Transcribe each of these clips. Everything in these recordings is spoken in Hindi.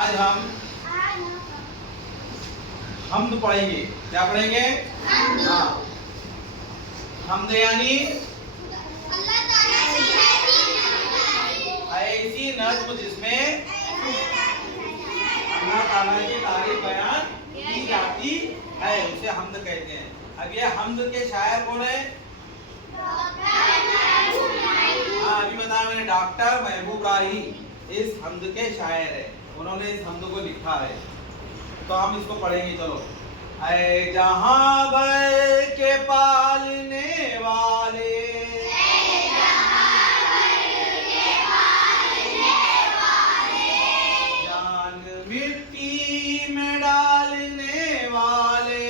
आज हम हमद पढ़ेंगे। क्या पढ़ेंगे? हाँ, हमद यानी ऐसी नज़्म जिसमें अल्लाह ताला की तारीफ बयान की जाती है, उसे हमद कहते हैं। अब ये हमद के शायर कौन है? हाँ, अभी बताया मैंने, डॉक्टर महबूब राही इस हमद के शायर है। उन्होंने इस हमद को लिखा है, तो हम इसको पढ़ेंगे। चलो। ऐ जहां भर के पालने वाले, जान मिट्टी में डालने वाले,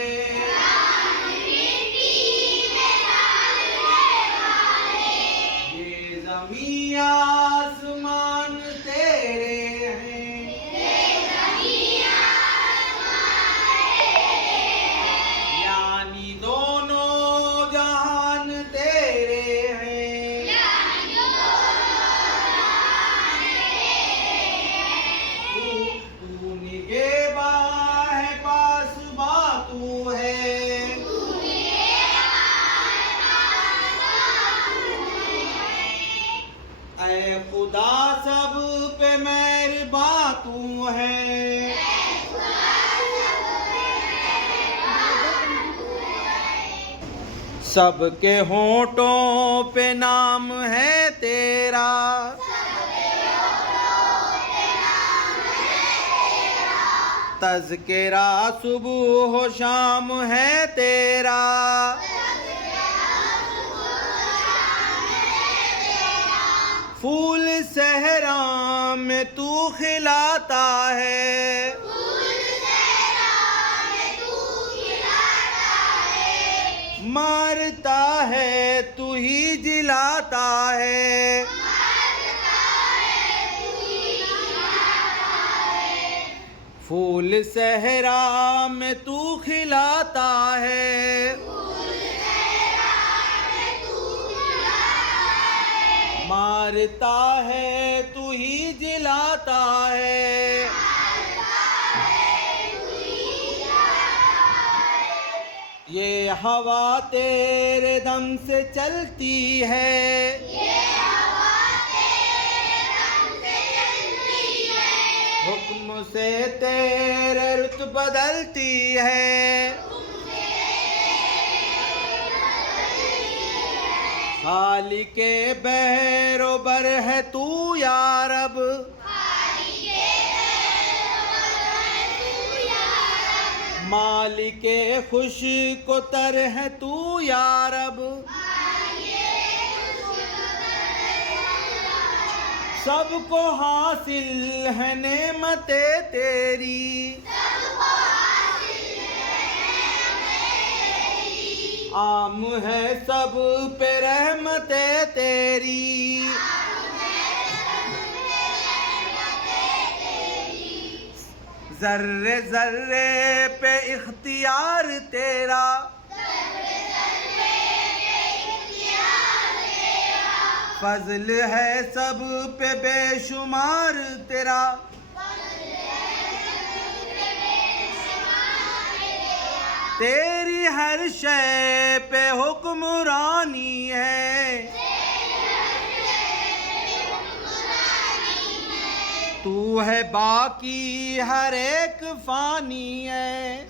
ये ज़मीं आसमान तेरे हैं, यानी दोनों जहान तेरे हैं। तू निगहबान है, पासबां तू है, ऐ खुदा सब पे मेहरबान तू है। सबके होठों पे नाम है तेरा, तज़किरा सुबह हो शाम है तेरा, फूल सहरा में तू खिलाता है, मारता है तू ही जिलाता है, फूल सहरा में तू खिलाता है, मारता है तू ही जिलाता है। ये हवा तेरे दम से चलती है, हुक्म से तेरे रुत बदलती है, खालिके बहरोबर है तू या रब, मालिके खुश को तर है तू या रब, सबको हासिल है नेमते तेरी, आम है सब पे रहमते तेरी, जर्रे जर्रे पे इख्तियार तेरा, फजल है सब पे बेशुमार तेरा, तेरी हर शय पे हुक्मरानी है, तू है बाकी हर एक फानी है।